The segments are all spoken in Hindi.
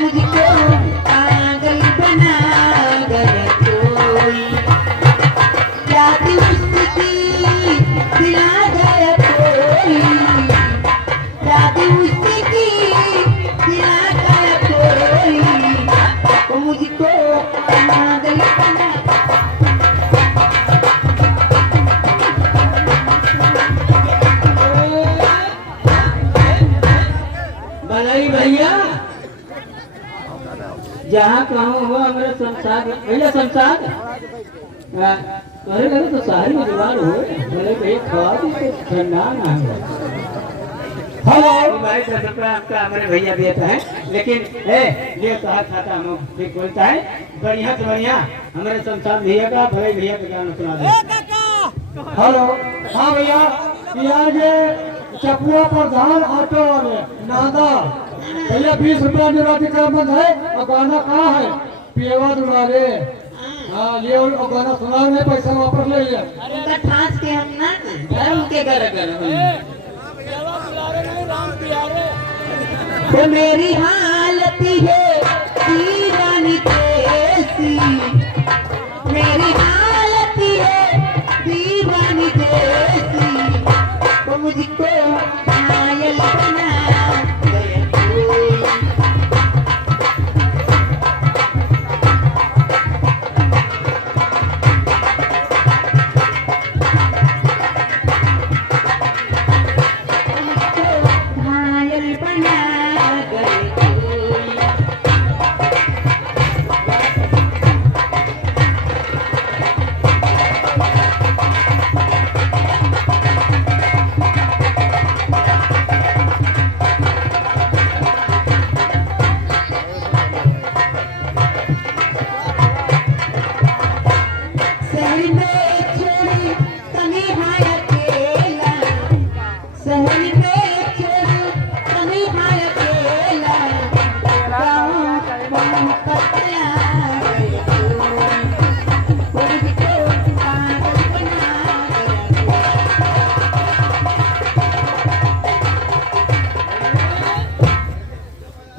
मुझको पागल बना गया कोई, याद उसकी दिला गया कोई, याद उसकी दिला गया कोई, मुझको पागल बना। भलाई भैया जहाँ कहाँ हुआ हमारे संसार भैया संसार अरे तो सारी जुबान हो मेरे भाई खवा दी तो ठंडा ना हो। हेलो भाई आपका हमारे भैया बेटा है लेकिन ये कहा खाता हम ठीक बोलता है बढ़िया से बढ़िया हमारे संसार भैया का बड़े भैया का गाना सुना दे। हेलो हाँ भैया यार ये चपुआ प्रधान ऑटो वाले नादा भैया 20 रुपया निराती का बंद है और गाना कहाँ है पिएवा दुलारे। हाँ ये और गाना सुना नहीं पैसा वापस ले लिया। उनका ठास के हम ना धर्म के घर तो मेरी हालत है दीवानी कैसी, मेरी हालत है दीवानी कैसी, तो मुझको घायल बना गया कोई।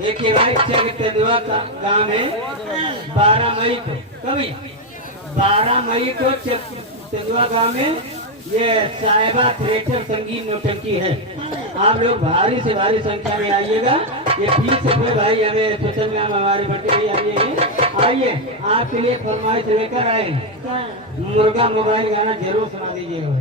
देखिए भाई तेंदुआ का गांव है 12 मई को कभी 12 मई को तेंदुआ गांव में ये साहिबा थिएटर संगीत नौटंकी है। आप लोग भारी से भारी संख्या में आइएगा। ये 20 रुपये भाई हमें स्पेशल में हमारे बच्चे भी आइए आपके लिए फरमाइश लेकर आए मुर्गा मोबाइल गाना जरूर सुना दीजिएगा।